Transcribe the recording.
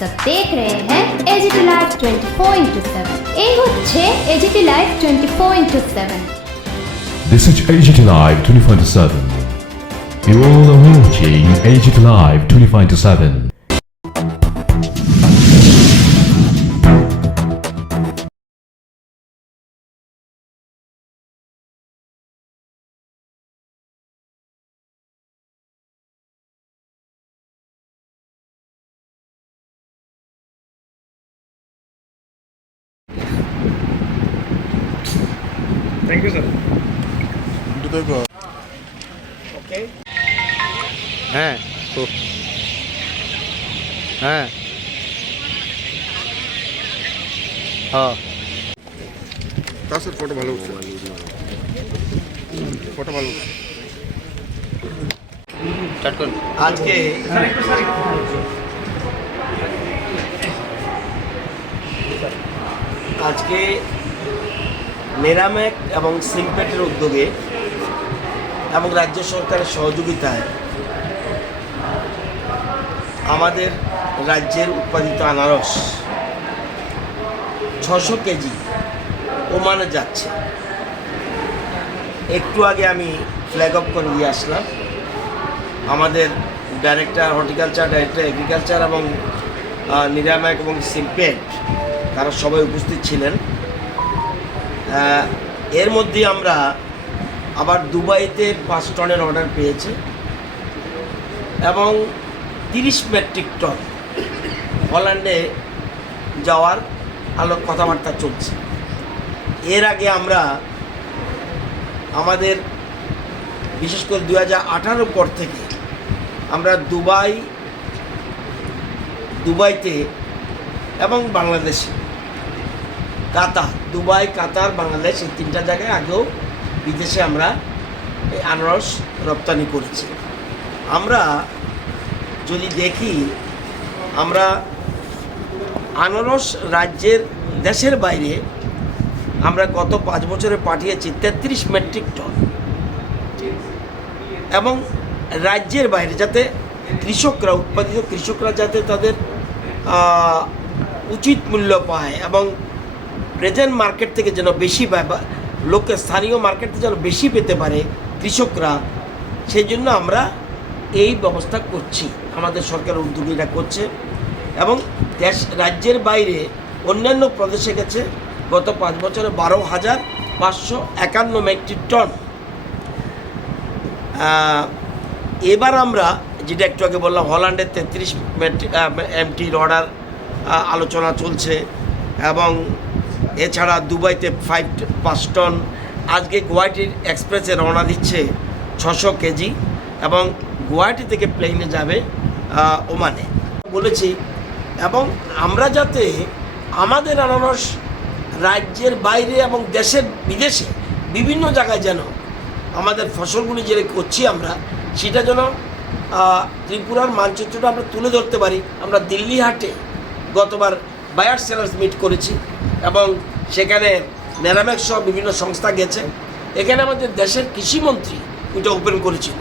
सब देख रहे हैं एजीटी लाइव 24/7। ये হচ্ছে AGT live 24/7। This is AGT Live 24/7. You all are watching AGT Live 24/7. Thank you, sir. Okay. হ্যাঁ তো হ্যাঁ হ্যাঁ তার স্যার ফটো ভালো উঠছে, ফটো ভালো উঠছে। স্টার্ট করুন। আজকে মেরামেক এবং সিমপেটের উদ্যোগে এবং রাজ্য সরকারের সহযোগিতায় আমাদের রাজ্যের উৎপাদিত আনারস 600 কেজি ওমানে যাচ্ছে। একটু আগে আমি ফ্ল্যাগ অফ করে দিয়ে আসলাম। আমাদের ডাইরেক্টর হর্টিকালচার, ডাইরেক্টর এগ্রিকালচার এবং নিরাময়ক এবং সিমপেট তারা সবাই উপস্থিত ছিলেন। এর মধ্যে আমরা আবার দুবাইতে 5 টনের অর্ডার পেয়েছি এবং 30 মেট্রিক টন হল্যান্ডে যাওয়ার কথাবার্তা চলছে। এর আগে আমরা আমাদের বিশেষ করে 2018 পর থেকে আমরা দুবাইতে এবং বাংলাদেশে কাতার, দুবাই, কাতার, বাংলাদেশ এই 3টা জায়গায় আগেও বিদেশে আমরা এই আনারস রপ্তানি করেছি। আমরা যদি দেখি, আমরা আনারস রাজ্যের দেশের বাইরে আমরা গত 5 বছরে পাঠিয়েছি 33 মেট্রিক টন এবং রাজ্যের বাইরে যাতে কৃষকরা, উৎপাদিত কৃষকরা যাতে তাদের উচিত মূল্য পায় এবং প্রেজেন্ট মার্কেট থেকে যেন বেশি পায় বা লোকে স্থানীয় মার্কেট থেকে যেন বেশি পেতে পারে কৃষকরা, সেই জন্য আমরা এই ব্যবস্থা করছি। আমাদের সরকারের উদ্যোগীরা করছে এবং রাজ্যের বাইরে অন্যান্য প্রদেশে গেছে গত 5 বছরে 12,551 মেট্রিক টন। এবার আমরা যেটা একটু আগে বললাম, হল্যান্ডের 33 এমটির অর্ডার আলোচনা চলছে এবং এছাড়া দুবাইতে 5 টন। আজকে গুয়াহাটির এক্সপ্রেসে রওনা দিচ্ছে 600 কেজি এবং গুয়াহাটি থেকে প্লেনে যাবে ওমানে বলেছি। এবং আমরা যাতে আমাদের আনারস রাজ্যের বাইরে এবং দেশের বিদেশে বিভিন্ন জায়গায় যেন আমাদের ফসলগুলি যেটা করছি আমরা, সেটা যেন ত্রিপুরার মানচিত্রটা আমরা তুলে ধরতে পারি। আমরা দিল্লি হাটে গতবার বায়ার সেলার্স মিট করেছি এবং সেখানে নেরামেক সহ বিভিন্ন সংস্থা গেছে। এখানে আমাদের দেশের কৃষিমন্ত্রী এটা ওপেন করেছিল।